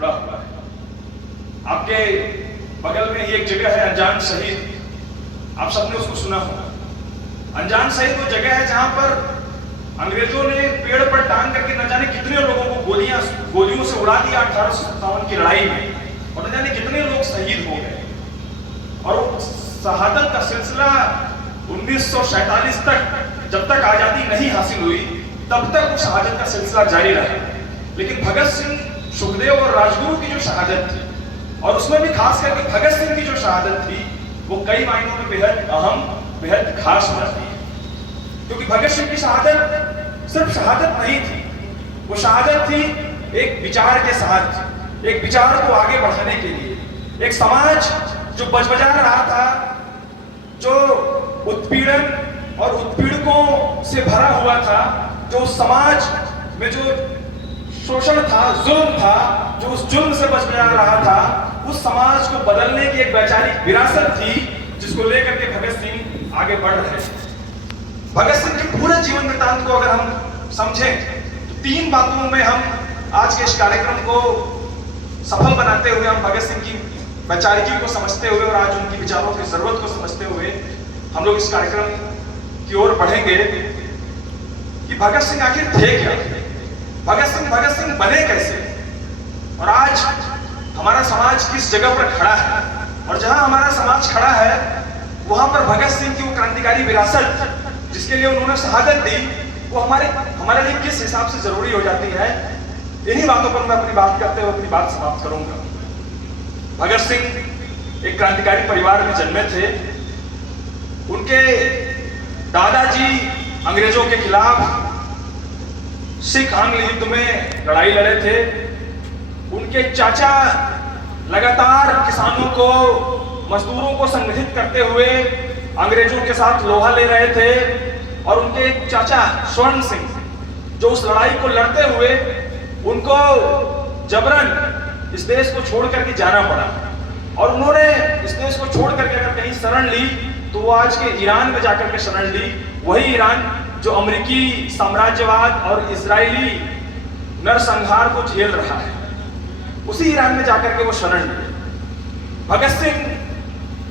जुड़ा हुआ है। आपके बगल में ही एक जगह है अनजान शहीद, आप सबने उसको सुना होगा। अनजान शहीद वो जगह है जहां पर अंग्रेजों ने पेड़ पर टांग करके न जाने कितने लोगों को गोलियों से उड़ा दिया 1857 की लड़ाई में, और न जाने कितने लोग शहीद हो गए। और शहादत का सिलसिला 1947 तक, जब तक आजादी नहीं हासिल हुई तब तक उस शहादत का सिलसिला जारी रहा। लेकिन भगत सिंह, सुखदेव और राजगुरु की जो शहादत थी, और उसमें भी खास करके भगत सिंह की जो शहादत थी, वो कई मायनों में बेहद अहम, बेहद खास होती है। क्योंकि भगत सिंह की शहादत सिर्फ शहादत नहीं थी, वो शहादत थी एक विचार के साथ, एक विचार को आगे बढ़ाने के लिए, एक समाज जो बजबजा रहा था, जो उत्पीड़न और उत्पीड़कों से भरा हुआ था, जो उस समाज में जो शोषण था, जुल्म था, जो उस जुल्म से बजबजा रहा था, उस समाज को बदलने की एक वैचारिक विरासत थी जिसको लेकर के भगत सिंह आगे बढ़ रहे थे। भगत सिंह के पूरे जीवन वृत्तांत को अगर हम समझें तो 3 बातों में हम आज के इस कार्यक्रम को सफल बनाते हुए, हम भगत सिंह की वैचारिकी को समझते हुए और आज उनकी विचारों की जरूरत को समझते हुए हम लोग इस कार्यक्रम की ओर बढ़ेंगे कि भगत सिंह आखिर थे क्या, भगत सिंह बने कैसे, और आज हमारा समाज किस जगह पर खड़ा है। और जहां हमारा समाज खड़ा है वहां पर भगत सिंह की वो क्रांतिकारी विरासत जिसके लिए उन्होंने शहादत दी, वो हमारे लिए किस हिसाब से जरूरी हो जाती है। इन्हीं बातों पर मैं अपनी बात करते हुए अपनी बात समाप्त करूंगा। भगत सिंह एक क्रांतिकारी परिवार में जन्मे थे। उनके दादाजी अंग्रेजों के खिलाफ सिख आंग्ल युद्ध में लड़ाई लड़े थे। उनके चाचा लगातार किसानों को, मजदूरों को संगठित करते हुए अंग्रेजों के साथ लोहा ले रहे थे। और उनके एक चाचा स्वर्ण सिंह, जो उस लड़ाई को लड़ते हुए उनको जबरन इस देश को छोड़ करके जाना पड़ा, और उन्होंने इस देश को छोड़ करके अगर कहीं शरण ली तो वो आज के ईरान में जाकर के शरण ली। वही ईरान जो अमेरिकी साम्राज्यवाद और इजरायली नरसंहार को झेल रहा है, उसी ईरान में जाकर के वो शरण लिए। भगत सिंह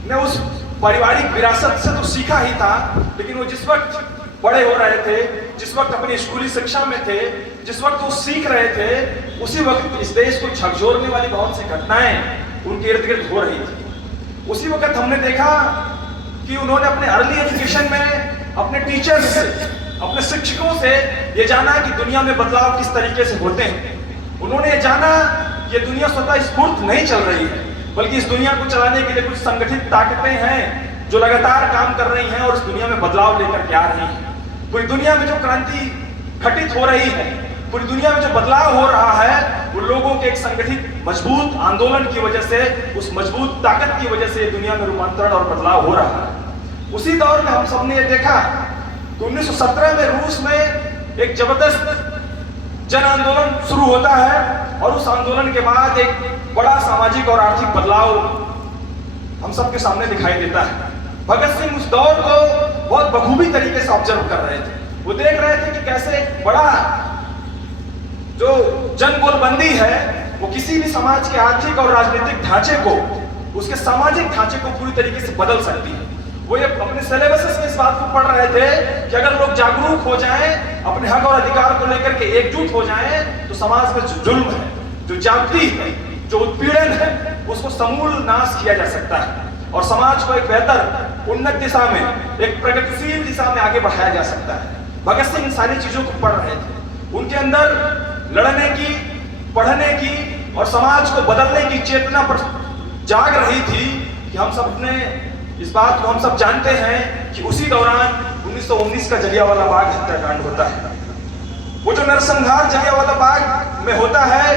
ने उस पारिवारिक विरासत से तो सीखा ही था, लेकिन वो जिस वक्त बड़े हो रहे थे, जिस वक्त अपनी स्कूली शिक्षा में थे, जिस वक्त वो सीख रहे थे, उसी वक्त इस देश को झकझोरने वाली बहुत सी घटनाएं उनके इर्द गिर्द हो रही थी। उसी वक्त हमने देखा कि उन्होंने अपने अर्ली एजुकेशन में अपने टीचर्स से, अपने शिक्षकों से ये जाना कि दुनिया में बदलाव किस तरीके से होते हैं। उन्होंने ये जाना कि ये दुनिया स्वतः स्फूर्त नहीं चल रही है, बल्कि इस दुनिया को चलाने के लिए कुछ संगठित ताकतें हैं जो लगातार काम कर रही हैं और इस दुनिया में बदलाव लेकर के आ रही हैं। पूरी दुनिया में जो क्रांति घटित हो रही है, पूरी दुनिया में जो बदलाव हो रहा है, वो लोगों के एक संगठित मजबूत आंदोलन की वजह से, उस मजबूत ताकत की वजह से दुनिया में रूपांतरण और बदलाव हो रहा है। उसी दौर में हम सबने ये देखा कि 1917 में रूस में एक जबरदस्त जन आंदोलन शुरू होता है, और उस आंदोलन के बाद एक बड़ा सामाजिक और आर्थिक बदलाव हम सबके सामने दिखाई देता है। भगत सिंह उस दौर को बहुत बखूबी तरीके से ऑब्जर्व कर रहे थे। वो देख रहे थे कि कैसे एक बड़ा जो जन गोलबंदी है वो किसी भी समाज के आर्थिक और राजनीतिक ढांचे को, उसके सामाजिक ढांचे को पूरी तरीके से बदल सकती है। वो ये अपने सिलेबस में इस बात को पढ़ रहे थे कि अगर लोग जागरूक हो जाएं, अपने हक और अधिकार को लेकर के एकजुट हो जाएं, तो समाज में जो जुल्म है, जो जाति है, जो उत्पीड़न है, उसको समूल नाश किया जा सकता है और समाज को एक बेहतर उन्नत दिशा में, एक प्रगतिशील दिशा में आगे बढ़ाया जा सकता है। भगत सिंह इन सारी चीजों को पढ़ रहे थे। उनके अंदर लड़ने की, पढ़ने की और समाज को बदलने की चेतना पर जाग रही थी कि हम सब अपने इस बात को हम सब जानते हैं कि उसी दौरान 1919 का जलियांवाला बाग हत्याकांड होता है। वो जो नरसंहार जलियांवाला बाग में होता है,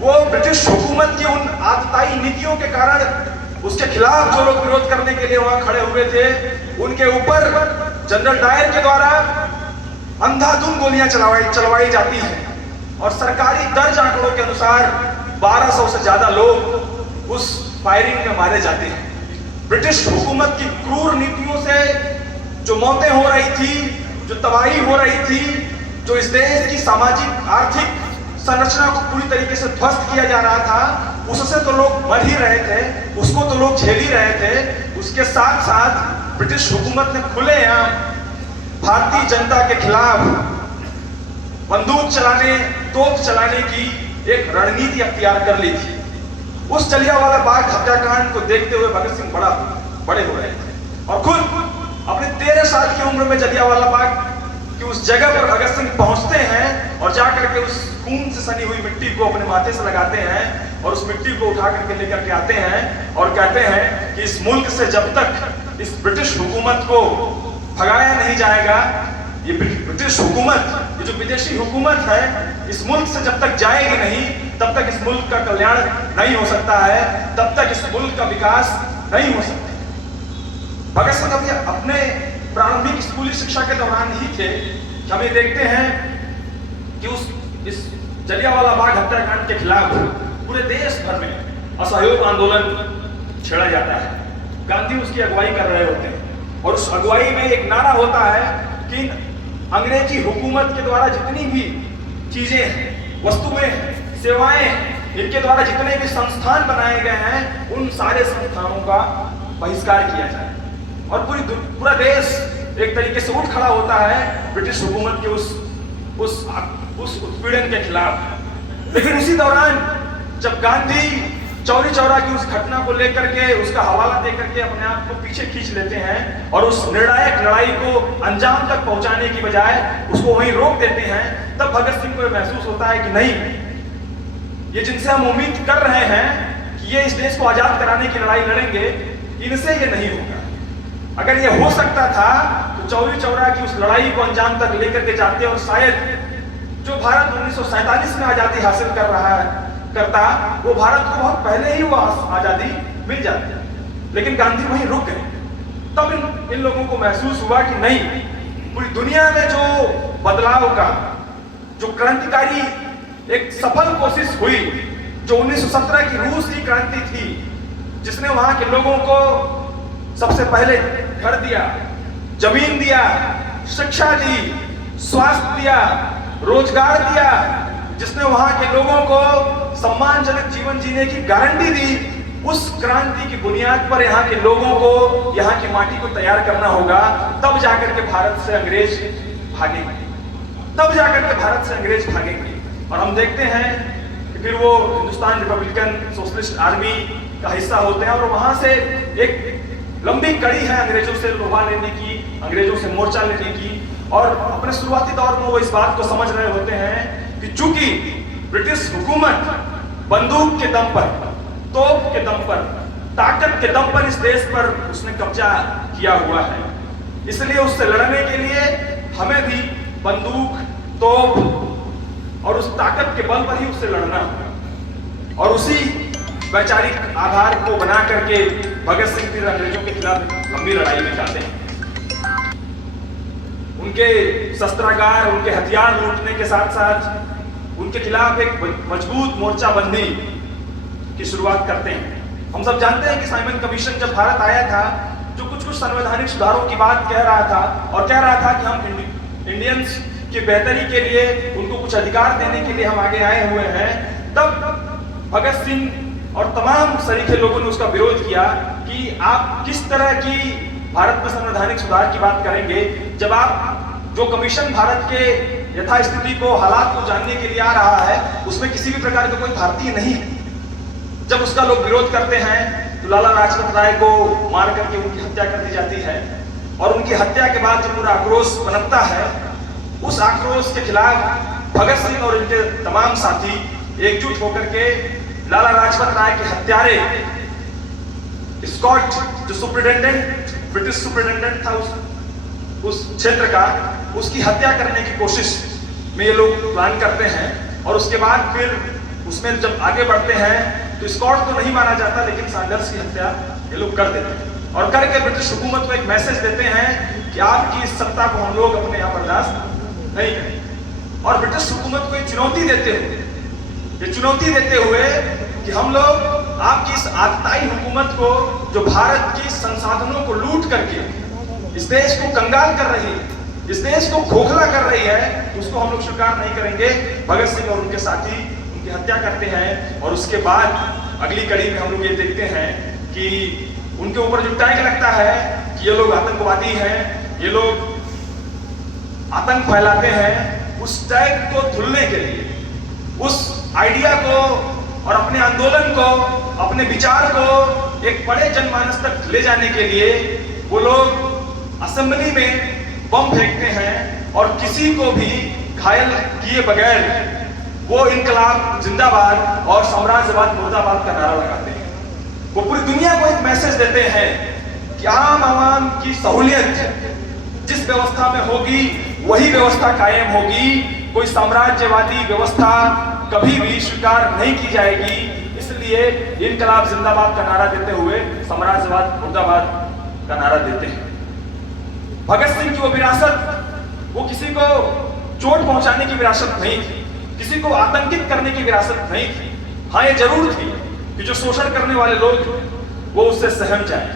वो ब्रिटिश हुकूमत की उन आतताई नीतियों के कारण, उसके खिलाफ जो लोग विरोध करने के लिए वहां खड़े हुए थे, उनके ऊपर जनरल डायर के द्वारा अंधाधुंध गोलियां चलवाई जाती हैं और सरकारी दर्ज आंकड़ों के अनुसार 1200 से ज्यादा लोग उस फायरिंग में मारे जाते हैं। ब्रिटिश हुकूमत की क्रूर नीतियों से जो मौतें हो रही थी, जो तबाही हो रही थी, जो इस देश की सामाजिक, आर्थिक, संरचना को पूरी तरीके से ध्वस्त किया जा रहा था, उससे तो लोग मर ही रहे थे, उसको तो लोग झेल ही रहे थे। उसके साथ साथ ब्रिटिश हुकूमत ने खुलेआम भारतीय जनता के खिलाफ बंदूक चलाने, तोप चलाने की एक रणनीति अख्तियार कर ली थी। उस जलियांवाला बाग हत्याकांड को देखते हुए भगत सिंह बड़े हो रहे थे और खुद अपने 13 साल की उम्र में जलियांवाला बाग कि उस जगह पर भगत सिंह पहुंचते हैं और जाकर के उस खून से सनी हुई मिट्टी को अपने माथे से लगाते हैं और उस मिट्टी को उठा करके लेकर के आते हैं और कहते हैं कि इस मुल्क से जब तक इस ब्रिटिश हुकूमत को भगाया नहीं जाएगा, ये ब्रिटिश हुकूमत, ये जो विदेशी हुकूमत है, इस मुल्क से जब तक जाएगी नहीं, तब तक इस मुल्क का कल्याण नहीं हो सकता है, तब तक इस मुल्क का विकास नहीं हो सकता। भगत सिंह अभी अपने प्रारंभिक स्कूली शिक्षा के दौरान ही थे कि हम ये देखते हैं कि इस जलियांवाला बाग हत्याकांड के खिलाफ पूरे देश भर में असहयोग आंदोलन छेड़ा जाता है। गांधी उसकी अगुवाई कर रहे होते हैं और उस अगुवाई में एक नारा होता है कि अंग्रेजी हुकूमत के द्वारा जितनी भी चीजें हैं, वस्तुएं हैं, सेवाएं हैं, इनके द्वारा जितने भी संस्थान बनाए गए हैं, उन सारे संस्थानों का बहिष्कार किया जाए और पूरा देश एक तरीके से उठ खड़ा होता है ब्रिटिश हुकूमत के उस उत्पीड़न के खिलाफ। लेकिन उसी दौरान जब गांधी चौरी चौरा की उस घटना को लेकर के उसका हवाला देकर के अपने आप को पीछे खींच लेते हैं और उस निर्णायक लड़ाई को अंजाम तक पहुंचाने की बजाय उसको वहीं रोक देते हैं, तब भगत सिंह को महसूस होता है कि नहीं, ये जिनसे हम उम्मीद कर रहे हैं कि ये इस देश को आजाद कराने की लड़ाई लड़ेंगे, इनसे ये नहीं होगा। अगर ये हो सकता था तो चौरी चौरा की उस लड़ाई को अंजाम तक लेकर के जाते और शायद जो भारत 1947 में आजादी हासिल करता, वो भारत को बहुत पहले ही वो आजादी मिल जाती। लेकिन गांधी वहीं रुक गए। तब इन लोगों को महसूस हुआ कि नहीं, पूरी दुनिया में जो बदलाव का, जो क्रांतिकारी एक सफल कोशिश हुई, जो 1917 की रूस की क्रांति थी, जिसने वहां के लोगों को सबसे पहले घर दिया, जमीन दिया, शिक्षा दी, स्वास्थ्य दिया, रोजगार दिया, जिसने वहां के लोगों को सम्मानजनक जीवन जीने की गारंटी दी, उस क्रांति की बुनियाद पर यहाँ के लोगों को, यहाँ की माटी को तैयार करना होगा। तब जाकर के भारत से अंग्रेज भागेंगे, तब जाकर के भारत से अंग्रेज भागेंगे। और हम देखते हैं कि फिर वो हिंदुस्तान रिपब्लिकन सोशलिस्ट आर्मी का हिस्सा होते हैं और वहां से एक लंबी कड़ी है अंग्रेजों से लोहा लेने की, अंग्रेजों से मोर्चा लेने की। और अपने शुरुआती दौर में वो इस बात को समझ रहे होते हैं कि चूंकि ब्रिटिश हुकूमत बंदूक के दम पर, तोप के दम पर, ताकत के दम पर इस देश पर उसने कब्जा किया हुआ है, इसलिए उससे लड़ने के लिए हमें भी बंदूक, तोप और उस ताकत के बल पर ही उससे लड़ना होगा। और उसी वैचारिक आधार को बना करके भगत सिंह फिर अंग्रेजों के खिलाफ लंबी लड़ाई में जाते हैं। उनके शस्त्रागार, उनके हथियार लूटने के साथ साथ उनके खिलाफ एक मजबूत मोर्चाबंदी की शुरुआत करते हैं। हम सब जानते हैं कि साइमन कमीशन जब भारत आया था, जो कुछ संवैधानिक सुधारों की बात कह रहा था और कह रहा था कि हम इंडियंस की बेहतरी के लिए उनको कुछ अधिकार देने के लिए हम आगे आए हुए हैं, तब भगत सिंह और तमाम सरीखे लोगों ने उसका विरोध किया कि आप किस तरह की भारत में संवैधानिक सुधार की बात करेंगे जब आप जो कमीशन भारत के यथास्थिति को, हालात को जानने के लिए आ रहा है, उसमें किसी भी प्रकार का कोई भारतीय नहीं है। जब उसका लोग विरोध करते हैं तो लाला लाजपत राय को मार करके उनकी हत्या कर दी जाती है और उनकी हत्या के बाद जो पूरा आक्रोश पनपता है, उस आक्रोश के खिलाफ भगत सिंह और उनके तमाम साथी एकजुट होकर के लाला लाजपत राय के हत्यारे स्कॉट, जो सुपरिटेंडेंट, ब्रिटिश सुपरिटेंडेंट था उस क्षेत्र का, उसकी हत्या करने की कोशिश में ये लोग प्लान करते हैं। और उसके बाद फिर उसमें जब आगे बढ़ते हैं तो स्कॉट तो नहीं माना जाता, लेकिन सैंडर्स की हत्या ये लोग कर देते हैं और करके ब्रिटिश हुकूमत को एक मैसेज देते हैं कि आपकी इस सत्ता को हम लोग अपने यहाँ बर्दाश्त नहीं करेंगे। और ब्रिटिश हुकूमत को एक चुनौती देते हुए कि हम लोग आपकी इस आतताई हुकूमत को, जो भारत की संसाधनों को लूट करके इस देश को कंगाल कर रही है, इस देश को खोखला कर रही है, उसको हम लोग स्वीकार नहीं करेंगे। भगत सिंह और उनके साथी उनकी हत्या करते हैं और उसके बाद अगली कड़ी में हम लोग ये देखते हैं कि उनके ऊपर जो टैग लगता है कि ये लोग आतंकवादी हैं, ये लोग आतंक फैलाते हैं, उस टैग को धुलने के लिए, उस आइडिया को और अपने आंदोलन को, अपने विचार को एक बड़े जनमानस तक ले जाने के लिए वो लोग असेंबली में बम फेंकते हैं और किसी को भी घायल किए बगैर वो इनकलाब जिंदाबाद और साम्राज्यवाद मुर्दाबाद का नारा लगाते हैं। वो पूरी दुनिया को एक मैसेज देते हैं कि आम आवाम की सहूलियत जिस व्यवस्था में होगी वही व्यवस्था कायम होगी, कोई साम्राज्यवादी व्यवस्था कभी भी स्वीकार नहीं की जाएगी। इसलिए इनकलाब जिंदाबाद का नारा देते हुए साम्राज्यवाद मुर्दाबाद का नारा देते हैं। भगत सिंह की वो विरासत वो किसी को चोट पहुंचाने की विरासत नहीं थी, किसी को आतंकित करने की विरासत नहीं थी। हाँ, ये जरूर थी कि जो शोषण करने वाले लोग वो उससे सहम जाए।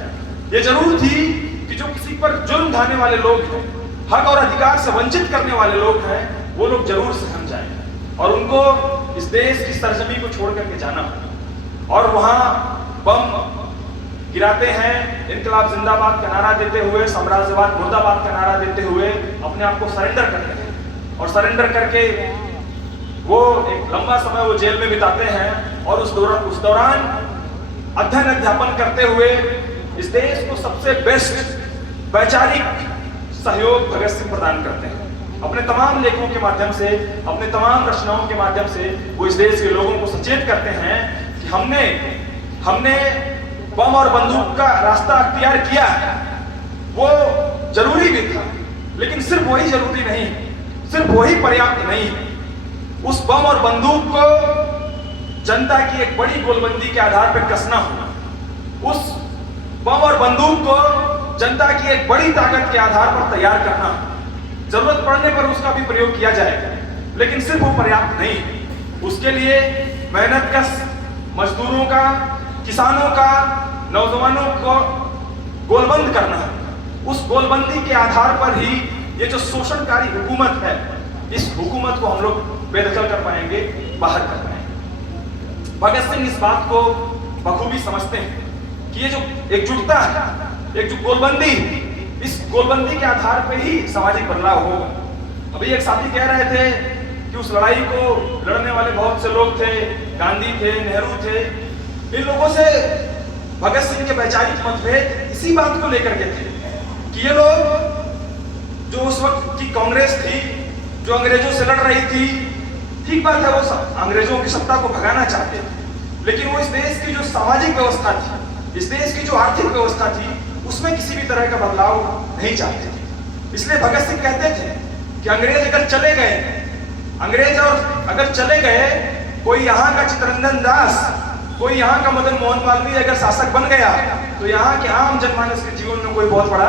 ये जरूर थी कि जो किसी पर जुल्म ढाने वाले लोग हैं, हक और अधिकार से वंचित करने वाले लोग हैं, वो लोग जरूर सहम जाए और उनको इस देश की सरजमी को छोड़ करके जाना और वहां बम गिराते हैं, इनकलाब जिंदाबाद का नारा देते हुए, साम्राज्यवाद मुर्दाबाद का नारा देते हुए अपने आप को सरेंडर करते हैं और सरेंडर करके वो एक लंबा समय वो जेल में बिताते हैं और उस दौरान अध्ययन अध्यापन करते हुए इस देश को सबसे बेस्ट वैचारिक सहयोग भगत सिंह प्रदान करते हैं। अपने तमाम लेखों के माध्यम से, अपने तमाम रचनाओं के माध्यम से वो इस देश के लोगों को सचेत करते हैं कि हमने बम और बंदूक का रास्ता अख्तियार किया, वो जरूरी भी था, लेकिन सिर्फ वही जरूरी नहीं, सिर्फ वही पर्याप्त नहीं। उस बम और बंदूक को जनता की एक बड़ी गोलबंदी के आधार पर कसना होगा, उस बम और बंदूक को जनता की एक बड़ी ताकत के आधार पर तैयार करना, जरूरत पड़ने पर उसका भी प्रयोग किया जाएगा, लेकिन सिर्फ वो पर्याप्त नहीं। उसके लिए मेहनतकश मजदूरों का, किसानों का, नौजवानों को गोलबंद करना है। उस गोलबंदी के आधार पर ही ये जो शोषणकारी हुकूमत है, इस हुकूमत को हम लोग बेदखल कर पाएंगे, बाहर कर पाएंगे। भगत सिंह इस बात को बखूबी समझते हैं कि ये जो एकजुटता है, एक जो गोलबंदी, इस गोलबंदी के आधार पर ही सामाजिक बदलाव होगा। अभी एक साथी कह रहे थे कि उस लड़ाई को लड़ने वाले बहुत से लोग थे, गांधी थे, नेहरू थे। इन लोगों से भगत सिंह के वैचारिक मतभेद इसी बात को लेकर के थे कि ये लोग जो उस वक्त की कांग्रेस थी, जो अंग्रेजों से लड़ रही थी, ठीक बात है, वो अंग्रेजों की सत्ता को भगाना चाहते थे, लेकिन वो इस देश की जो सामाजिक व्यवस्था थी, इस देश की जो आर्थिक व्यवस्था थी, उसमें किसी भी तरह का बदलाव नहीं चाहते थे। इसलिए भगत सिंह कहते थे कि अंग्रेज अगर चले गए, कोई यहाँ का चित्तरंजन दास, कोई यहाँ का मदन मोहन मालवीय अगर शासक बन गया, तो यहाँ के आम जनमानस के जीवन में कोई बहुत बड़ा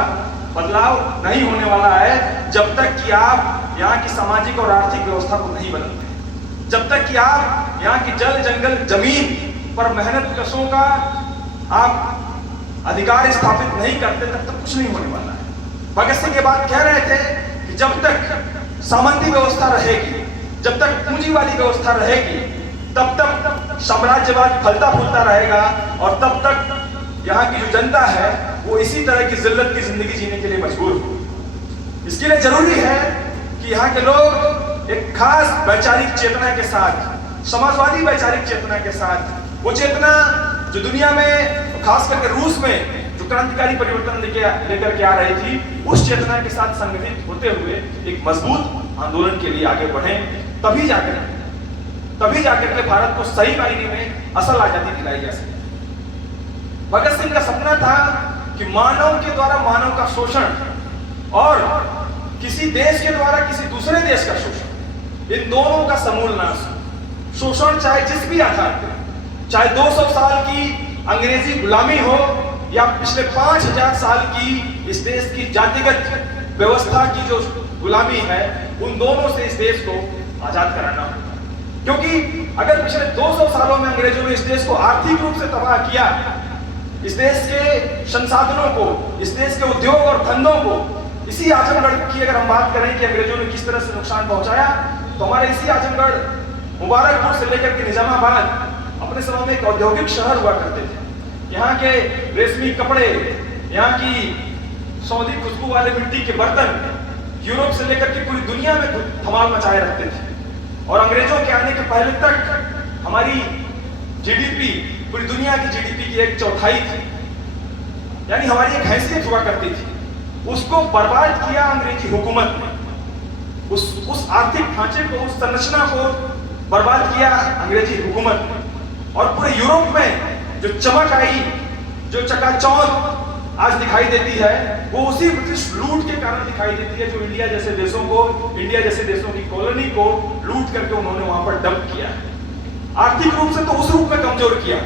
बदलाव नहीं होने वाला है, जब तक कि आप यहाँ की सामाजिक और आर्थिक व्यवस्था को नहीं बदलते, जब तक कि आप यहाँ की जल जंगल जमीन पर मेहनत कशों का आप अधिकार स्थापित नहीं करते, तब तक कुछ नहीं होने वाला है। भगत सिंह के बाद कह रहे थे कि जब तक सामंती व्यवस्था रहेगी, जब तक पूंजीवादी व्यवस्था रहेगी, तब तक साम्राज्यवाद फलता फूलता रहेगा और तब तक यहाँ की जो जनता है वो इसी तरह की जिल्लत की जिंदगी जीने के लिए मजबूर हो। इसके लिए जरूरी है कि यहाँ के लोग एक खास वैचारिक चेतना के साथ, समाजवादी वैचारिक चेतना के साथ, वो चेतना जो दुनिया में खास करके रूस में जो क्रांतिकारी परिवर्तन लेकर के आ रही थी, उस चेतना के साथ संगठित होते हुए एक मजबूत आंदोलन के लिए आगे बढ़े, तभी जाकर के भारत को सही मायने में असल आजादी दिलाई जा सके। भगत सिंह का सपना था कि मानव के द्वारा मानव का शोषण और किसी देश के द्वारा किसी दूसरे देश का शोषण, इन दोनों का समूल नाश हो। शोषण चाहे जिस भी आधार पर, चाहे 200 साल की अंग्रेजी गुलामी हो या पिछले 5000 साल की इस देश की जातिगत व्यवस्था की जो गुलामी है, उन दोनों से इस देश को आजाद कराना होगा। क्योंकि अगर पिछले 200 सालों में अंग्रेजों ने इस देश को आर्थिक रूप से तबाह किया, इस देश के संसाधनों को, इस देश के उद्योग और धंधों को इसी आजमगढ़ की अगर हम बात करें कि अंग्रेजों ने किस तरह से नुकसान पहुंचाया, तो हमारे इसी आजमगढ़, मुबारकपुर से लेकर के निजामाबाद अपने समय में एक औद्योगिक शहर हुआ करते थे। यहाँ के रेशमी कपड़े, यहाँ की सौंधी खुशबू वाले मिट्टी के बर्तन यूरोप से लेकर के पूरी दुनिया में धमाल मचाए रखते थे। और अंग्रेजों के आने के पहले तक हमारी जीडीपी पूरी दुनिया की जीडीपी की 1/4 थी, यानी हमारी एक हैसियत हुआ करती थी। उसको बर्बाद किया अंग्रेजी हुकूमत ने, उस आर्थिक ढांचे को, उस संरचना को बर्बाद किया अंग्रेजी हुकूमत ने। और पूरे यूरोप में जो चमक आई, जो चकाचौंध आज दिखाई देती है, वो उसी ब्रिटिश लूट के कारण दिखाई देती है, जो इंडिया जैसे देशों की कॉलोनी को लूट करके उन्होंने वहां पर डंप किया है। आर्थिक रूप से तो उस रूप में कमजोर किया,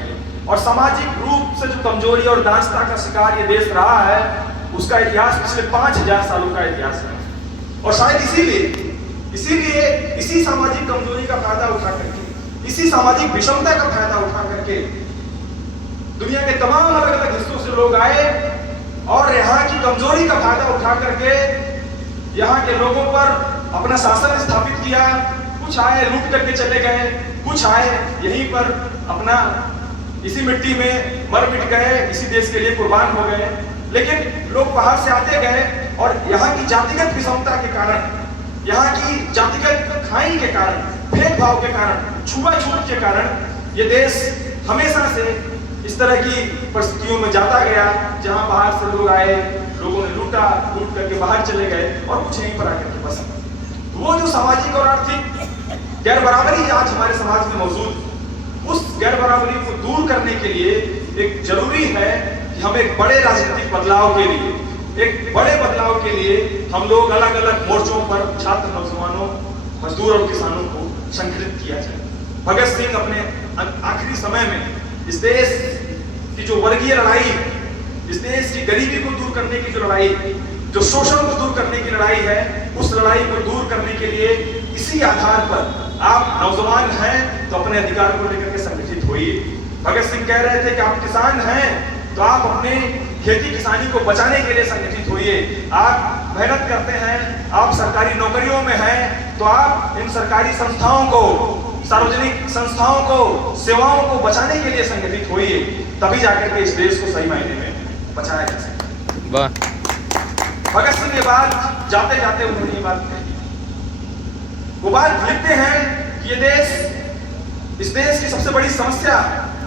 और सामाजिक रूप से जो कमजोरी और दासता का शिकार ये देश रहा है, उसका इतिहास पिछले 5000 सालों का इतिहास है। और शायद इसीलिए इसी सामाजिक कमजोरी का फायदा उठा करके, इसी सामाजिक विषमता का फायदा उठा करके दुनिया के तमाम अलग अलग हिस्सों से लोग आए और यहाँ की कमजोरी का फायदा उठा करके यहाँ के लोगों पर अपना शासन स्थापित किया। कुछ आए लूट करके चले गए, कुछ आए यहीं पर अपना इसी मिट्टी में मर मिट गए, इसी देश के लिए कुर्बान हो गए। लेकिन लोग बाहर से आते गए और यहाँ की जातिगत विषमता के कारण, यहाँ की जातिगत खाई के कारण, भेदभाव के कारण, छुआछूत के कारण ये देश हमेशा से इस तरह की परिस्थितियों में जाता गया, जहां बाहर से लोग आए, लोगों ने लूट करके बाहर चले गए और कुछ यहीं पर आकर के बस। वो जो सामाजिक और आर्थिक गैर बराबरी आज हमारे समाज में मौजूद, उस गैर बराबरी को दूर करने के लिए एक जरूरी है कि हम एक बड़े राजनीतिक बदलाव के लिए, एक बड़े बदलाव के लिए हम लोग अलग अलग मोर्चों पर छात्र, नौजवानों, मजदूर और किसानों को संगठित किया जाए। भगत सिंह अपने आखिरी समय में इस देश की जो वर्गीय लड़ाई, इस देश की गरीबी को दूर करने की जो लड़ाई, जो शोषण को दूर करने की लड़ाई है, उस लड़ाई को दूर करने के लिए इसी आधार पर आप नौजवान हैं तो अपने अधिकार को लेकर के संगठित होइए। भगत सिंह कह रहे थे कि आप किसान हैं तो आप अपने खेती किसानी को बचाने के लिए संगठित होइए। आप मेहनत करते हैं, आप सरकारी नौकरियों में हैं तो आप इन सरकारी संस्थाओं को, सार्वजनिक संस्थाओं को, सेवाओं को बचाने के लिए संगठित होइए, तभी जाकर के इस देश को सही मायने में बचाया जा सकता। वाह। भगत सिंह ये बात जाते जाते उन्होंने ये बात कही। वो बात लिखते हैं कि ये देश, इस देश की सबसे बड़ी समस्या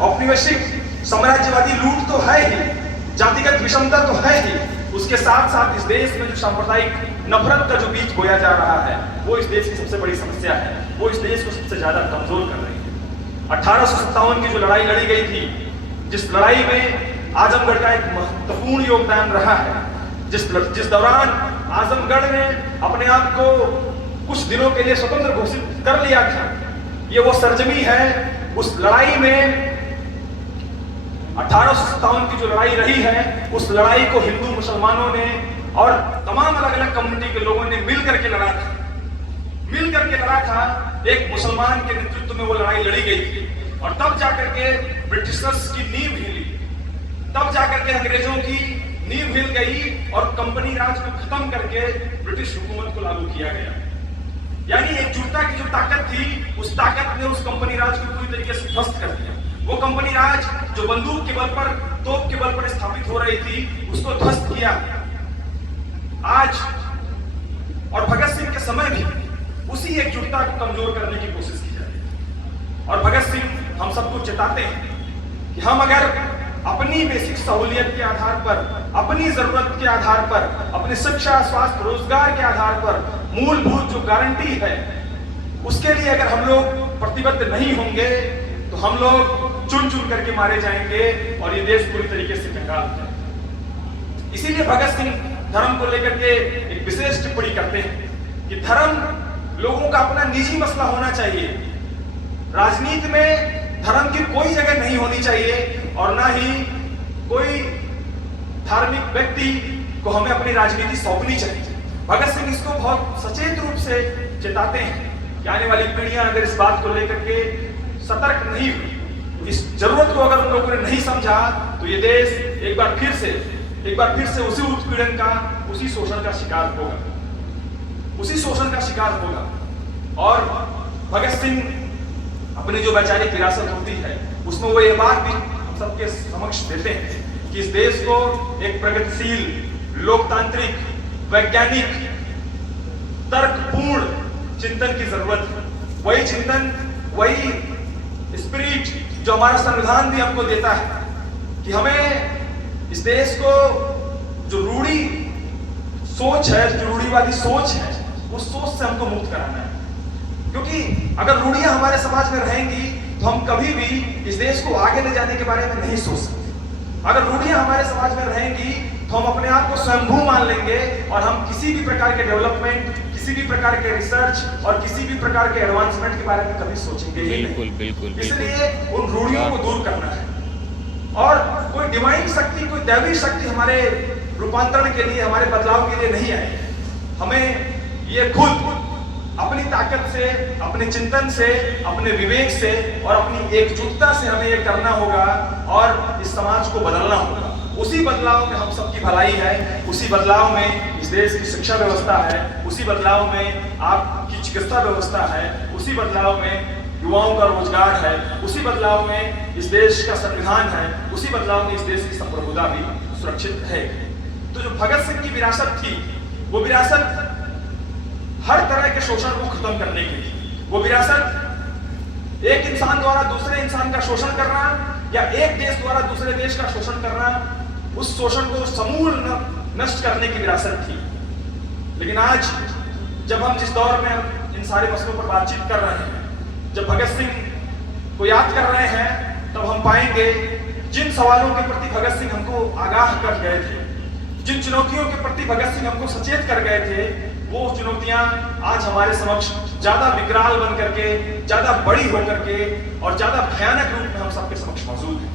औपनिवेशिक साम्राज्यवादी लूट तो है ही, जातिगत विषमता तो है ही, उसके साथ साथ इस देश में जो सांप्रदायिक नफरत का जो बीज बोया जा रहा है, वो इस देश की सबसे बड़ी समस्या है। वो इस देश को सबसे ज्यादा कमजोर कर रही है। 1857 की जो लड़ाई लड़ी गई थी, जिस लड़ाई में आजमगढ़ का एक महत्वपूर्ण योगदान रहा है, जिस दौरान आजमगढ़ ने अपने आप को कुछ दिनों के लिए स्वतंत्र घोषित कर लिया था, ये वो सरजमी है। उस लड़ाई में 1857 की जो लड़ाई रही है, उस लड़ाई को हिंदू मुसलमानों ने और तमाम अलग अलग कम्युनिटी के लोगों ने मिलकर के लड़ा था। एक मुसलमान के नेतृत्व में वो लड़ाई लड़ी गई थी और तब जाकर के ब्रिटिशर्स की नींव हिली, तब जाकर के अंग्रेजों की नींव हिल गई और कंपनी राज को खत्म करके ब्रिटिश हुकूमत को लागू किया गया। यानी एकजुटता की जो ताकत थी, उस ताकत ने उस कंपनी राज को पूरी तरीके से ध्वस्त कर दिया। वो कंपनी राज जो बंदूक के बल पर, तोप के बल पर स्थापित हो रही थी, उसको ध्वस्त किया। आज और भगत सिंह के समय भी उसी एकजुटता को कमजोर करने की कोशिश की जा रही है। और भगत सिंह हम सबको चेताते हैं कि हम अगर अपनी बेसिक सहूलियत के आधार पर, अपनी जरूरत के आधार पर, अपनी शिक्षा, स्वास्थ्य, रोजगार के आधार पर मूलभूत जो गारंटी है, उसके लिए अगर हम लोग प्रतिबद्ध नहीं होंगे तो हम लोग चुन चुन करके मारे जाएंगे और ये देश पूरी तरीके से कंगाल हो जाएगा। इसीलिए भगत सिंह धर्म को लेकर के एक विशेष टिप्पणी करते हैं कि धर्म लोगों का अपना निजी मसला होना चाहिए। राजनीति में धर्म की कोई जगह नहीं होनी चाहिए और ना ही कोई धार्मिक व्यक्ति को हमें अपनी राजनीति सौंपनी चाहिए। भगत सिंह इसको बहुत सचेत रूप से चेताते हैं कि आने वाली पीढ़ियां अगर इस बात को लेकर के सतर्क नहीं हुई, इस जरूरत को अगर उन लोगों ने नहीं समझा, तो ये देश एक बार फिर से उसी उत्पीड़न का, उसी शोषण का शिकार होगा, उसी शोषण का शिकार होगा। और भगत सिंह अपनी जो वैचारिक विरासत होती है उसमें वो ये बात भी हम सबके समक्ष देते हैं कि इस देश को एक प्रगतिशील, लोकतांत्रिक, वैज्ञानिक, तर्कपूर्ण चिंतन की जरूरत है। वही चिंतन, वही स्पिरिट जो हमारा संविधान भी हमको देता है कि हमें इस देश को जो रूढ़ी सोच है, जो रूढ़ीवादी सोच है, उस सोच से हमको मुक्त कराना है। क्योंकि अगर रूढ़ियां हमारे समाज में रहेंगी तो हम कभी भी इस देश को आगे ले जाने के बारे में नहीं सोच सकते। अगर रूढ़ियां हमारे समाज में रहेंगी तो हम अपने आप को स्वयंभू मान लेंगे और हम किसी भी प्रकार के डेवलपमेंट, किसी भी प्रकार के रिसर्च और किसी भी प्रकार के एडवांसमेंट के बारे में कभी सोचेंगे ही नहीं। बिल्कुल। इसलिए उन रूढ़ियों को दूर करना है और कोई डिवाइन शक्ति, कोई दैवी शक्ति हमारे रूपांतरण के लिए, हमारे बदलाव के लिए नहीं आई। हमें ये खुद अपनी ताकत से, अपने चिंतन से, अपने विवेक से और अपनी एकजुटता से हमें ये करना होगा और इस समाज को बदलना होगा। उसी बदलाव में हम सबकी भलाई है, उसी बदलाव में इस देश की शिक्षा व्यवस्था है, उसी बदलाव में आपकी चिकित्सा व्यवस्था है, उसी बदलाव में युवाओं का रोजगार है, उसी बदलाव में इस देश का संविधान है, उसी बदलाव में इस देश की संप्रभुता भी सुरक्षित है। तो जो भगत सिंह की विरासत थी, वो विरासत हर तरह के शोषण को खत्म करने के लिए, वो विरासत एक इंसान द्वारा दूसरे इंसान का शोषण करना या एक देश द्वारा दूसरे देश का शोषण करना, उस शोषण को समूल नष्ट करने की विरासत थी। लेकिन आज जब हम जिस दौर में इन सारे मसलों पर बातचीत कर रहे हैं, जब भगत सिंह को याद कर रहे हैं, तब हम पाएंगे जिन सवालों के प्रति भगत सिंह हमको आगाह कर गए थे, जिन चुनौतियों के प्रति भगत सिंह हमको सचेत कर गए थे, वो चुनौतियां आज हमारे समक्ष ज्यादा विकराल बन करके, ज्यादा बड़ी होकर के और ज्यादा भयानक रूप में हम सबके समक्ष मौजूद है।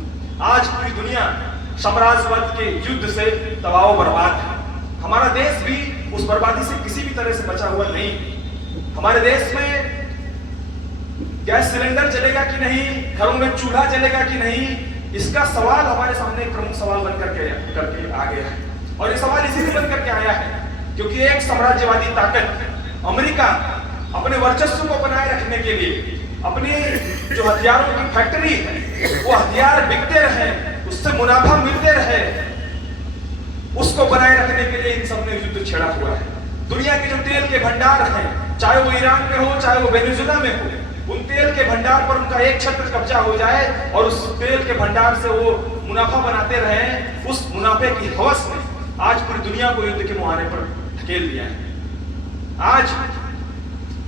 आज पूरी दुनिया साम्राज्यवाद के युद्ध से तबाह बर्बाद है। हमारा देश भी उस बर्बादी से किसी भी तरह से बचा हुआ नहीं। हमारे देश में गैस सिलेंडर चलेगा कि नहीं, घरों में चूल्हा चलेगा कि नहीं, इसका सवाल हमारे सामने एक प्रमुख सवाल बन करके आ गया है। और ये सवाल इसीलिए बन करके आया है क्योंकि एक साम्राज्यवादी ताकत अमेरिका अपने वर्चस्व को बनाए रखने के लिए अपनी जो हथियारों की फैक्ट्री है, वो हथियार बिकते रहे, उससे मुनाफा मिलते रहे, उसको बनाए रखने के लिए इन सब ने युद्ध छेड़ा हुआ है। दुनिया के जो तेल के भंडार हैं, चाहे वो ईरान में हो, चाहे वो वेनेजुएला में हो, उन तेल के भंडार पर उनका एक छत्र कब्जा हो जाए और उस तेल के भंडार से वो मुनाफा बनाते रहे, उस मुनाफे की हवस ने आज पूरी दुनिया को युद्ध के मुहाने पर धकेल दिया है। आज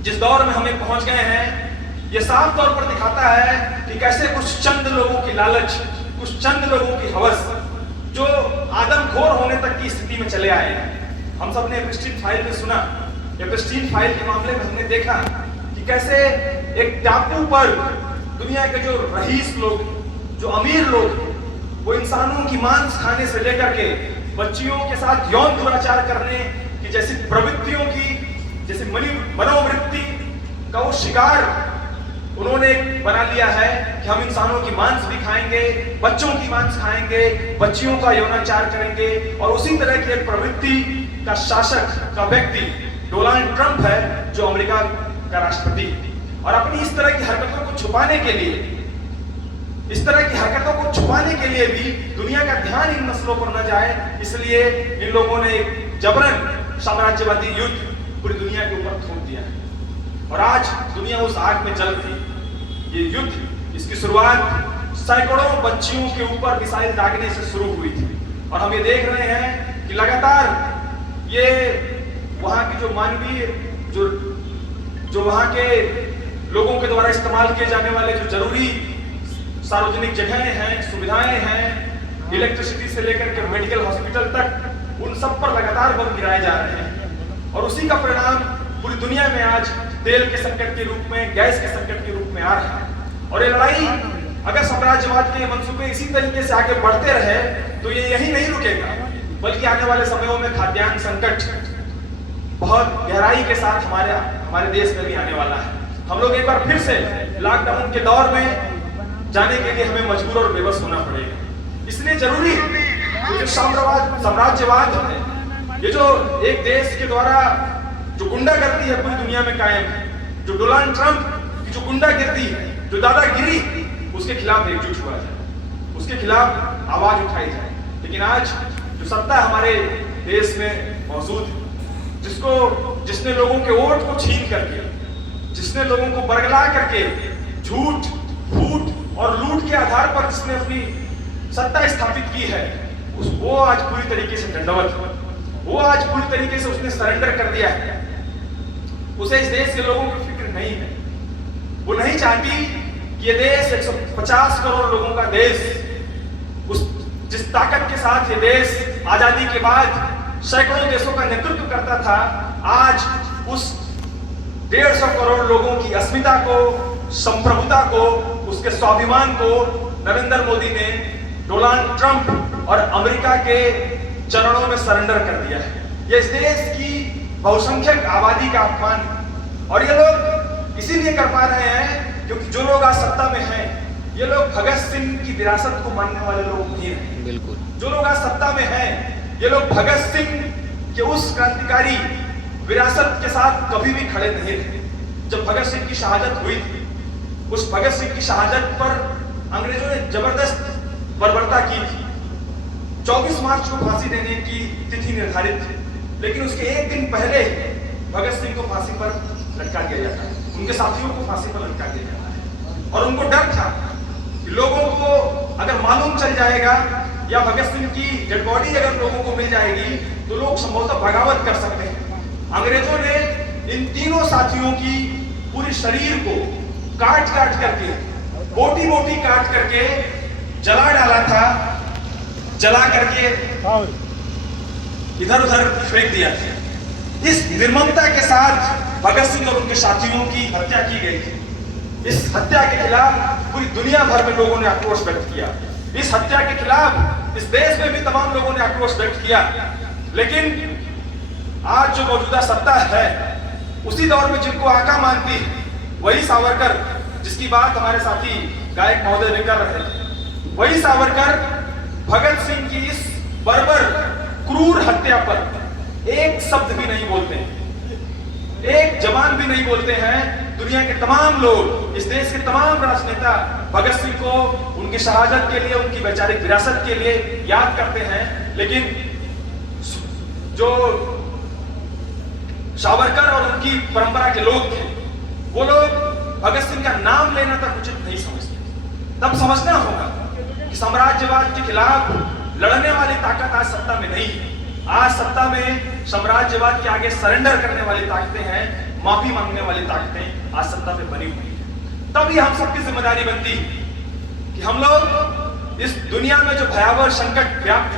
जिस दौर में हमें पहुंच गए हैं, ये साफ तौर पर दिखाता है कि कैसे कुछ चंद लोगों की लालच, कुछ चंद लोगों की हवस जो आदमखोर होने तक की स्थिति में चले आए हैं। हम सब ने एप्स्टीन फाइल में सुना, एप्स्टीन फाइल के मामले में हमने देखा कि कैसे एक टापू पर दुनिया के जो रईस लोग, जो अमीर लोग, वो इंसानों की मांस खाने से लेकर के बच्चियों के साथ यौन दुराचार करने की जैसी प्रवृत्तियों की, जैसे मनोवृत्ति का वो शिकार उन्होंने बना लिया है कि हम इंसानों की मांस भी खाएंगे, बच्चों की मांस खाएंगे, बच्चियों का यौनाचार करेंगे। और उसी तरह की एक प्रवृत्ति का शासक, का व्यक्ति डोनाल्ड ट्रंप है, जो अमेरिका का राष्ट्रपति है। और अपनी इस तरह की हरकतों को छुपाने के लिए, इस तरह की हरकतों को छुपाने के लिए भी दुनिया का ध्यान इन मसलों पर न जाए, इसलिए इन लोगों ने जबरन साम्राज्यवादी युद्ध पूरी दुनिया के ऊपर थोप दिया है। और आज दुनिया उस आग में जल रही। ये युद्ध, इसकी शुरुआत सैकड़ों बच्चियों के ऊपर मिसाइल दागने से शुरू हुई थी और हम ये देख रहे हैं कि लगातार ये वहां की जो मानवीय, जो वहां के लोगों के द्वारा इस्तेमाल किए जाने वाले जो जरूरी सार्वजनिक जगहें हैं, सुविधाएं हैं, इलेक्ट्रिसिटी से लेकर के मेडिकल हॉस्पिटल तक, उन सब पर लगातार बम गिराए जा रहे हैं। और उसी का परिणाम पूरी दुनिया में आज तेल के संकट के रूप में, गैस के संकट के रूप में आ रहा है। और ये लड़ाई अगर साम्राज्यवाद के मंसूबे इसी तरीके से आगे बढ़ते रहे तो ये यही नहीं रुकेगा, बल्कि आने वाले समयों में खाद्यान्न संकट बहुत गहराई के साथ हमारे देश में भी आने वाला है। हम लोग एक बार फिर से लॉकडाउन के दौर में जाने के लिए हमें मजबूर और बेबस होना पड़ेगा। इसलिए जरूरी है कि साम्राज्यवाद है ये जो एक देश के द्वारा जो गुंडागर्दी है पूरी दुनिया में कायम है, जो डोनाल्ड ट्रंप की जो गुंडागर्दी है, जो दादागिरी, उसके खिलाफ एकजुट हुआ जाए, उसके खिलाफ आवाज उठाई जाए। लेकिन आज जो सत्ता हमारे देश में मौजूद है, जिसने लोगों के वोट को छीन करके, जिसने लोगों को बरगला करके झूठ, फूट और लूट के आधार पर जिसने अपनी सत्ता स्थापित की है, वो आज पूरी तरीके से दंडवत है, वो आज पूरी तरीके से उसने सरेंडर कर दिया है। उसे इस देश के लोगों की फिक्र नहीं है। वो नहीं चाहती कि ये देश 150 करोड़ लोगों का देश, जिस ताकत के साथ ये देश आजादी के बाद सैकड़ों देशों का नेतृत्व करता था, आज उस 150 करोड़ लोगों की अस्मिता को, संप्रभुता को, उसके स्वाभिमान को नरेंद्र मोदी ने डोनाल्ड ट्रंप और अमेरिका के चरणों में सरेंडर कर दिया है। ये इस देश की बहुसंख्यक आबादी का अपमान है। और ये लोग इसीलिए कर पा रहे हैं क्योंकि जो लोग आज सत्ता में हैं, ये लोग भगत सिंह की विरासत को मानने वाले लोग नहीं हैं। बिल्कुल। जो लोग आज सत्ता में हैं, ये लोग भगत सिंह के उस क्रांतिकारी विरासत के साथ कभी भी खड़े नहीं रहे। जब भगत सिंह की शहादत हुई थी, उस भगत सिंह की शहादत पर अंग्रेजों ने जबरदस्त बर्बरता की थी। 24 मार्च को फांसी देने की तिथि निर्धारित थी, लेकिन उसके एक दिन पहले भगत सिंह को फांसी पर लटका दिया जाता है, उनके साथियों को फांसी पर लटका दिया जाता है। और उनको डर था कि लोगों को अगर मालूम चल जाएगा या भगत सिंह की डेड बॉडी अगर लोगों को मिल जाएगी तो लोग संभवतः बगावत कर सकते हैं। अंग्रेजों ने इन तीनों साथियों की पूरी शरीर को काट करके, बोटी बोटी काट करके जला डाला था, जला करके इधर उधर फेंक दिया था। इस निर्ममता के साथ भगत सिंह और उनके साथियों की हत्या की गई थी। इस हत्या के खिलाफ पूरी दुनिया भर में लोगों ने आक्रोश व्यक्त किया। इस हत्या के खिलाफ इस देश में भी तमाम लोगों ने आक्रोश व्यक्त किया। लेकिन आज जो मौजूदा सत्ता है, उसी दौर में जिनको आका मानती है, वही सावरकर, जिसकी बात हमारे साथी गायक महोदय भी कर रहे थे, वही सावरकर भगत सिंह की इस बर्बर क्रूर हत्या पर एक शब्द भी नहीं बोलते हैं, एक जबान भी नहीं बोलते हैं। दुनिया के तमाम लोग, इस देश के तमाम राजनेता भगत सिंह को उनकी शहादत के लिए, उनकी वैचारिक विरासत के लिए याद करते हैं। लेकिन जो सावरकर और उनकी परंपरा के लोग थे, वो लोग भगत सिंह का नाम लेना तक उचित नहीं समझते। तब समझना होगा कि साम्राज्यवाद के खिलाफ लड़ने वाली ताकत आज सत्ता में नहीं है। आज सत्ता में साम्राज्यवाद के आगे सरेंडर करने वाली ताकतें हैं, माफी मांगने वाली ताकतें आज सत्ता पे बनी हुई है। तभी हम सबकी जिम्मेदारी बनती है कि हम लोग इस दुनिया में जो भयावह संकट व्याप्त,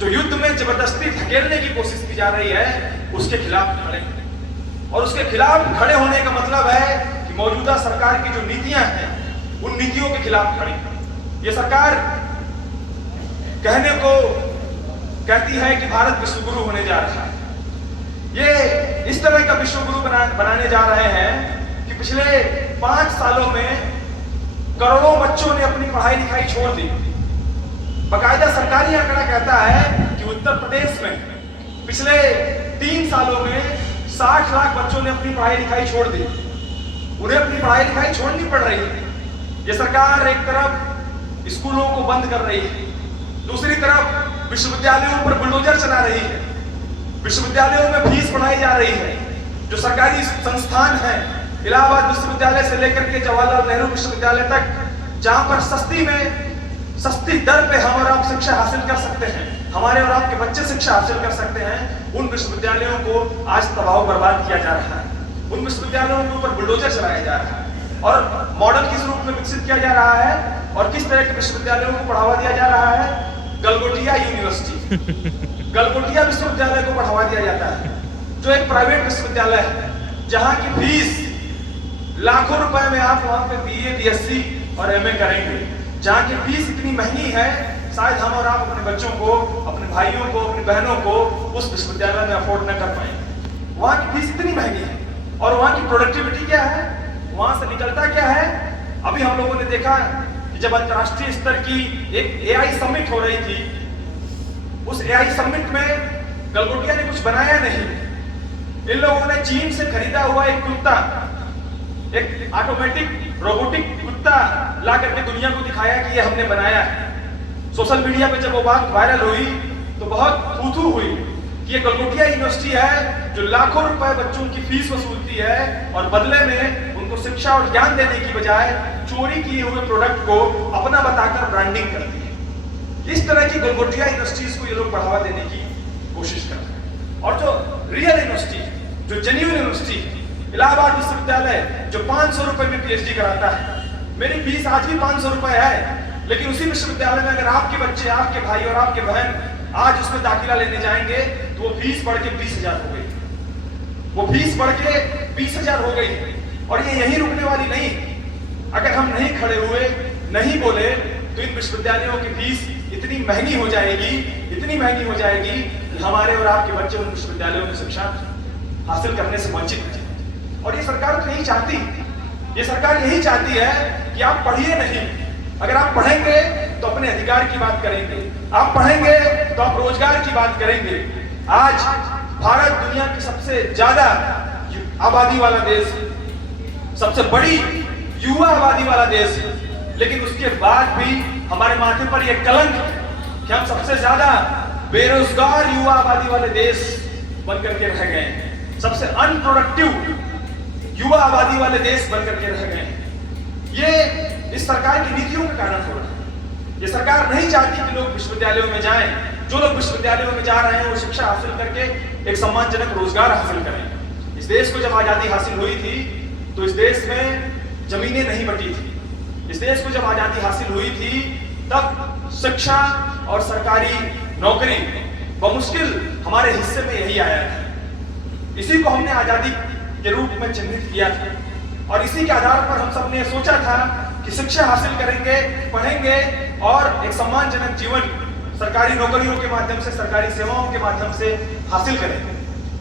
जो युद्ध में जबरदस्ती धकेलने की कोशिश की जा रही है, उसके खिलाफ खड़े हैं। और उसके खिलाफ खड़े होने का मतलब है कि मौजूदा सरकार की जो नीतियां हैं, उन नीतियों के खिलाफ खड़े हैं। ये सरकार कहने को कहती है कि भारत विश्व गुरु होने जा रहा है। ये इस तरह का विश्व गुरु बनाने जा रहे हैं कि पिछले 5 सालों में करोड़ों बच्चों ने अपनी पढ़ाई लिखाई छोड़ दी। बाकायदा सरकारी आंकड़ा कहता है कि उत्तर प्रदेश में पिछले 3 सालों में 60 लाख बच्चों ने अपनी पढ़ाई लिखाई छोड़ दी। उन्हें अपनी पढ़ाई लिखाई छोड़नी पड़ रही है। ये सरकार एक तरफ स्कूलों को बंद कर रही है, दूसरी तरफ विश्वविद्यालयों पर बुलडोजर चला रही है, विश्वविद्यालयों में फीस बढ़ाई जा रही है। जो सरकारी संस्थान है, इलाहाबाद विश्वविद्यालय से लेकर के जवाहरलाल नेहरू विश्वविद्यालय तक, जहां पर सस्ती दर पे हम और आप शिक्षा हासिल कर सकते हैं, हमारे और आपके बच्चे शिक्षा हासिल कर सकते हैं, उन विश्वविद्यालयों को आज तबाह बर्बाद किया जा रहा है। उन विश्वविद्यालयों के ऊपर बुलडोजर चलाया जा रहा है और मॉडल किस रूप में विकसित किया जा रहा है और किस तरह के विश्वविद्यालयों को बढ़ावा दिया जा रहा है। गलगोटिया यूनिवर्सिटी, गलगोटिया विश्वविद्यालय को बढ़ावा दिया जाता है, जो एक प्राइवेट विश्वविद्यालय है, जहां की फीस लाखों रुपए में आप वहां पे बीए, बीएससी और एमए करेंगे, जहां की फीस इतनी महंगी है, शायद हम और आप अपने बच्चों को, अपने भाइयों को, अपनी बहनों को उस विश्वविद्यालय में अफोर्ड न कर पाएंगे। वहां की फीस इतनी महंगी है और वहां की प्रोडक्टिविटी क्या है, वहां से निकलता क्या है। अभी हम लोगों ने देखा कि जब अंतरराष्ट्रीय स्तर की एक एआई समिट हो रही थी, उस एआई समिट में गलगोटिया ने कुछ बनाया नहीं। इन लोगों ने चीन से खरीदा हुआ एक कुत्ता, एक ऑटोमेटिक रोबोटिक कुत्ता ला करके दुनिया को दिखाया कि ये हमने बनाया है। सोशल मीडिया पे जब वो बात वायरल हुई तो बहुत थू-थू हुई कि ये गलगोटिया यूनिवर्सिटी है जो लाखों रुपए बच्चों की फीस वसूलती है और बदले में उनको शिक्षा और ज्ञान देने की बजाय चोरी किए हुए प्रोडक्ट को अपना बताकर ब्रांडिंग करती है। इस तरह की गलगोटिया यूनिवर्सिटीज को ये लोग बढ़ावा देने की कोशिश करते हैं। और जो रियल यूनिवर्सिटी, जो जेन्युइन यूनिवर्सिटी, इलाहाबाद विश्वविद्यालय जो 500 रुपए में पीएचडी कराता है, मेरी फीस आज भी 500 रुपए है, लेकिन उसी विश्वविद्यालय में अगर आपके बच्चे, आपके भाई और आपके बहन आज उसमें दाखिला लेने जाएंगे तो वो फीस बढ़ के 20,000 हो गई। वो फीस बढ़ के 20,000 हो गई। और ये यहीं रुकने वाली नहीं। अगर हम नहीं खड़े हुए, नहीं बोले तो इन विश्वविद्यालयों की फीस इतनी महंगी हो जाएगी, इतनी महंगी हो जाएगी कि हमारे और आपके बच्चे उन विश्वविद्यालयों में शिक्षा हासिल करने से वंचित हो जाएंगे। और ये सरकार तो यही चाहती, ये सरकार यही चाहती है कि आप पढ़िए नहीं। अगर आप पढ़ेंगे तो अपने अधिकार की बात करेंगे, आप पढ़ेंगे तो आप रोजगार की बात करेंगे। आज भारत दुनिया की सबसे ज्यादा आबादी वाला देश, सबसे बड़ी युवा आबादी वाला देश, लेकिन उसके बाद भी हमारे माथे पर यह कलंक कि हम सबसे ज्यादा बेरोजगार युवा आबादी वाले देश बनकर के रह गए हैं, सबसे अनप्रोडक्टिव युवा आबादी वाले देश बनकर के रह गए हैं। ये इस सरकार की नीतियों के कारण हो रहा है। ये सरकार नहीं चाहती कि लोग विश्वविद्यालयों में जाएं। जो लोग विश्वविद्यालयों में जा रहे हैं वो शिक्षा हासिल करके एक सम्मानजनक रोजगार हासिल करें। इस देश को जब आजादी हासिल हुई थी तो इस देश में जमीनें नहीं बटी थी। इस देश को जब आजादी हासिल हुई थी तब शिक्षा और सरकारी नौकरी बमुश्किल हमारे हिस्से में यही आया था। इसी को हमने आजादी के रूप में चिन्हित किया था और इसी के आधार पर हम सबने सोचा था कि शिक्षा हासिल करेंगे, पढ़ेंगे और एक सम्मानजनक जीवन सरकारी नौकरियों के माध्यम से, सरकारी सेवाओं के माध्यम से हासिल करेंगे।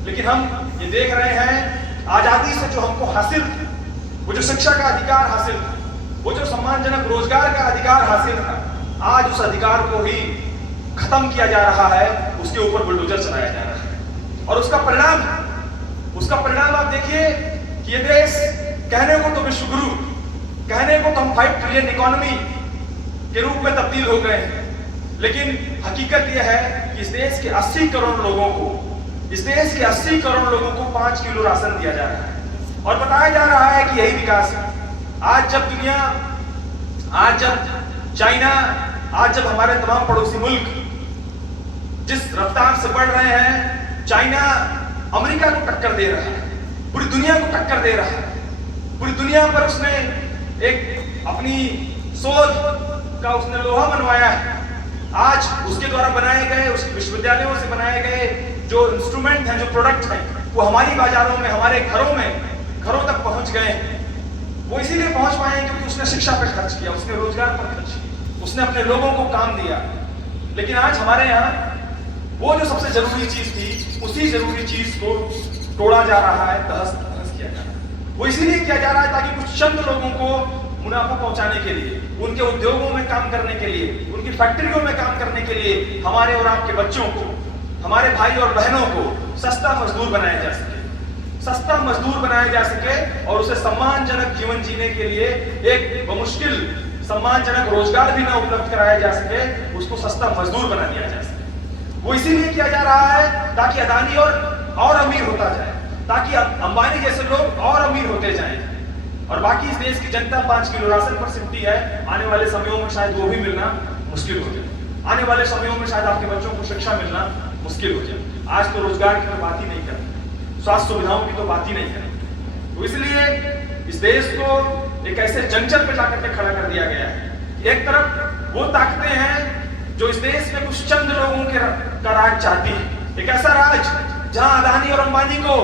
लेकिन हम ये देख रहे हैं आजादी से जो हमको हासिल था, वो जो शिक्षा का अधिकार हासिल था, वो जो सम्मानजनक रोजगार का अधिकार हासिल था, आज उस अधिकार को ही खत्म किया जा रहा है, उसके ऊपर बुलडोजर चलाया जा रहा है। और उसका परिणाम आप देखिए कि ये देश कहने को तो विश्व गुरु, कहने को तो हम 5 ट्रिलियन इकोनॉमी के रूप में तब्दील हो गए हैं, लेकिन हकीकत यह है कि इस देश के 80 करोड़ लोगों को, इस देश के 80 करोड़ लोगों को 5 किलो राशन दिया जा रहा है और बताया जा रहा है कि यही विकास है। आज जब दुनिया, आज जब चाइना, आज जब हमारे तमाम पड़ोसी मुल्क जिस रफ्तार से बढ़ रहे हैं, चाइना अमेरिका को टक्कर दे रहा है, पूरी दुनिया को टक्कर दे रहा है, पूरी दुनिया पर उसने एक अपनी शोध का उसने लोहा मनवाया है। आज उसके द्वारा बनाए गए, उसके विश्वविद्यालयों से बनाए गए जो इंस्ट्रूमेंट हैं, जो प्रोडक्ट हैं, वो हमारी बाजारों में, हमारे घरों तक पहुंच गए हैं। वो इसीलिए पहुंच पाए क्योंकि उसने शिक्षा पर खर्च किया, उसने रोजगार पर खर्च किया, उसने अपने लोगों को काम दिया। लेकिन आज हमारे यहाँ वो जो सबसे जरूरी चीज थी, उसी जरूरी चीज को तोड़ा जा रहा है, तहस किया जा रहा है। वो इसीलिए किया जा रहा है ताकि कुछ चंद लोगों को मुनाफा पहुंचाने के लिए, उनके उद्योगों में काम करने के लिए, उनकी फैक्ट्रियों में काम करने के लिए हमारे और आपके बच्चों को, हमारे भाई और बहनों को सस्ता मजदूर बनाया जा सके, सस्ता मजदूर बनाया जा सके और उसे सम्मानजनक जीवन जीने के लिए एक बमुश्किल सम्मानजनक रोजगार भी न उपलब्ध कराया जा सके, उसको सस्ता मजदूर बना दिया जा सके। वो इसीलिए किया जा रहा है ताकि अदानी और अमीर होता जाए, ताकि अंबानी जैसे लोग और अमीर होते जाएं और बाकी इस देश की जनता 5 किलो राशन पर सिमटी है। आने वाले समयों में शायद वो भी मिलना मुश्किल हो जाए, आने वाले समयों में शायद आपके बच्चों को शिक्षा मिलना मुश्किल हो जाए। आज तो रोजगार की तो बात ही नहीं करें, स्वास्थ्य सुविधाओं की तो बात ही नहीं करें। तो इसलिए इस देश को एक ऐसे जंगल पे जाकर के खड़ा कर दिया गया है। एक तरफ वो ताकतें हैं जो इस देश में कुछ चंद लोगों का राज चाहती है, एक ऐसा राज जहां अदानी और अंबानी को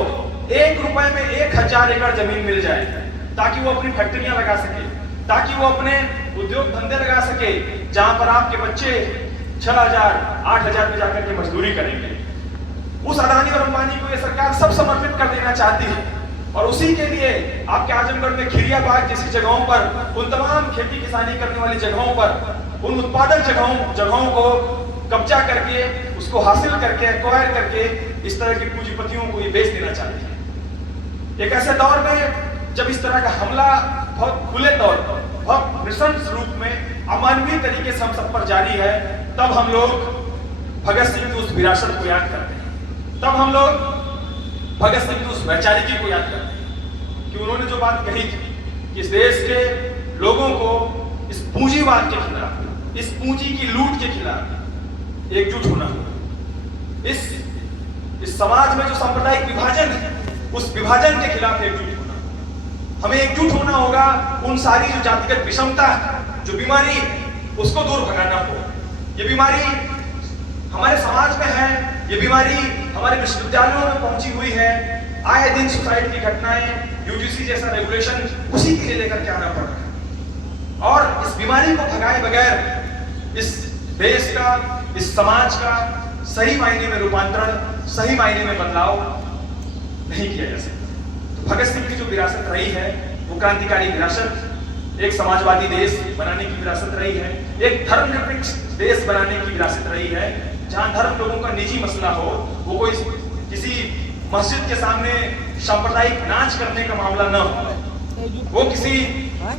1 रुपए में 1000 एकड़ जमीन मिल जाए ताकि वो अपनी फैक्ट्रियां लगा सके, ताकि वो अपने उद्योग धंधे लगा सके, जहां पर आपके बच्चे 6000 8000 में जाकर के मजदूरी करेंगे। उस अदानी और अंबानी को ये सरकार सब समर्पित कर देना चाहती है और उसी के लिए आपके आजमगढ़ में खिरियाबाग जैसी जगहों पर, उन तमाम खेती किसानी करने वाली जगहों पर, उन उत्पादक जगहों को कब्जा करके, उसको हासिल करके, एक्वायर करके इस तरह के पूंजीपतियों को ये बेच देना चाहते हैं। एक ऐसे दौर में जब इस तरह का हमला बहुत खुले तौर पर, बहुत नृशंस रूप में, अमानवीय तरीके से हम सब पर जारी है, तब हम लोग भगत सिंह की उस विरासत को याद करते हैं। तब हम लोग भगत सिंह की उस वैचारिकी को याद करते हैं कि उन्होंने जो बात कही थी कि इस देश के लोगों को इस पूंजीवाद के खिलाफ, इस पूंजी की लूट के खिलाफ एकजुट होना होगा। इस समाज में जो सांप्रदायिक विभाजन है, उस विभाजन के खिलाफ एकजुट होना होगा। हमें एकजुट होना होगा, उन सारी जो जातिगत विषमता, जो बीमारी, उसको दूर भगाना होगा। ये बीमारी हमारे समाज में है, ये बीमारी हमारे विश्वविद्यालयों में पहुंची हुई है। आए दिन सुसाइड की घटनाएं, यूजीसी जैसा रेगुलेशन उसी के लिए लेकर के आना पड़ रहा है। और इस बीमारी को भगाए बगैर इस देश का, इस समाज का सही मायने में रूपांतरण, सही मायने में बदलाव नहीं किया जा सकता। तो भगत सिंह की जो विरासत रही है वो क्रांतिकारी विरासत, एक समाजवादी देश बनाने की विरासत रही है, एक धर्मनिरपेक्ष देश बनाने की विरासत रही है, जहां धर्म लोगों का निजी मसला हो, वो कोई किसी मस्जिद के सामने सांप्रदायिक नाच करने का मामला न हो, वो किसी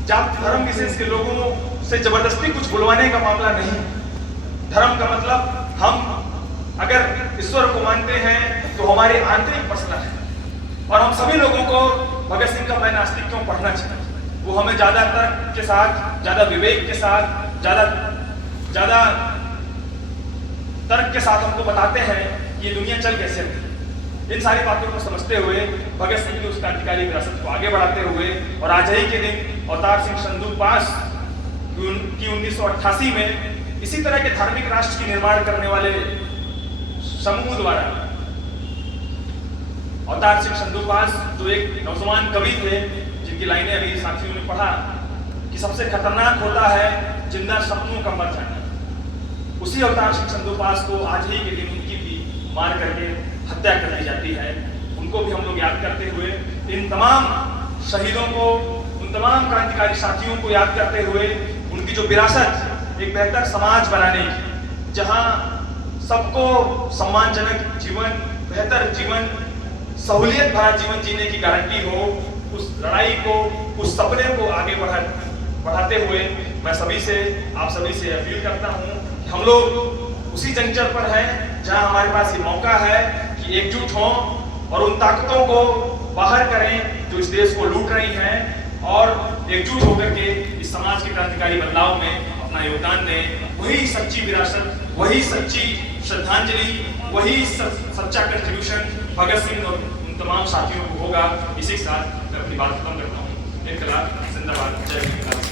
जाति धर्म विशेष के लोगों से जबरदस्ती कुछ बुलवाने का मामला नहीं। धर्म का मतलब हम अगर ईश्वर को मानते हैं तो हमारे आंतरिक मसला है, और हम सभी लोगों को भगत सिंह का मैं नास्तिक क्यों पढ़ना चाहिए। वो हमें ज्यादा तर्क के साथ, ज्यादा विवेक के साथ, ज्यादा तर्क के साथ हमको बताते हैं कि ये दुनिया चल कैसे रही। इन सारी बातों को समझते हुए भगत सिंह की उस क्रांतिकारी विरासत को आगे बढ़ाते हुए, और आज ही के दिन अवतार सिंह संधूपास की 1988 में इसी तरह के धार्मिक राष्ट्र की निर्माण करने वाले समूह द्वारा अवतार सिंह संधूपास, जो एक नौजवान कवि थे, जिनकी लाइनें अभी साथियों ने पढ़ा कि सबसे खतरनाक होता है जिंदा सपनों का मर जाना, उसी अवतार सिंह संधूपास को आज ही के दिन उनकी भी मार करके हत्या कर दी जाती है। उनको भी हम लोग याद करते हुए, इन तमाम शहीदों को, उन तमाम क्रांतिकारी साथियों को याद करते हुए, उनकी जो विरासत एक बेहतर समाज बनाने की, जहां सबको सम्मानजनक जीवन, बेहतर जीवन, सहूलियत भरा जीवन जीने की गारंटी हो, उस लड़ाई को, उस सपने को आगे बढ़ाते हुए मैं सभी से, आप सभी से अपील करता हूं कि हम लोग उसी जंक्शन पर हैं जहां हमारे पास ये मौका है कि एकजुट हों और उन ताकतों को बाहर करें जो इस देश को लूट रही हैं, और एकजुट होकर के इस समाज के क्रांतिकारी बदलाव में अपना योगदान दें। वही सच्ची विरासत, वही सच्ची श्रद्धांजलि, वही सच्चा कंट्रीब्यूशन भगत सिंह और उन तमाम साथियों को होगा। इसी के साथ मैं अपनी बात खत्म करता हूँ। इनकलाब जिंदाबाद, जय हिंद।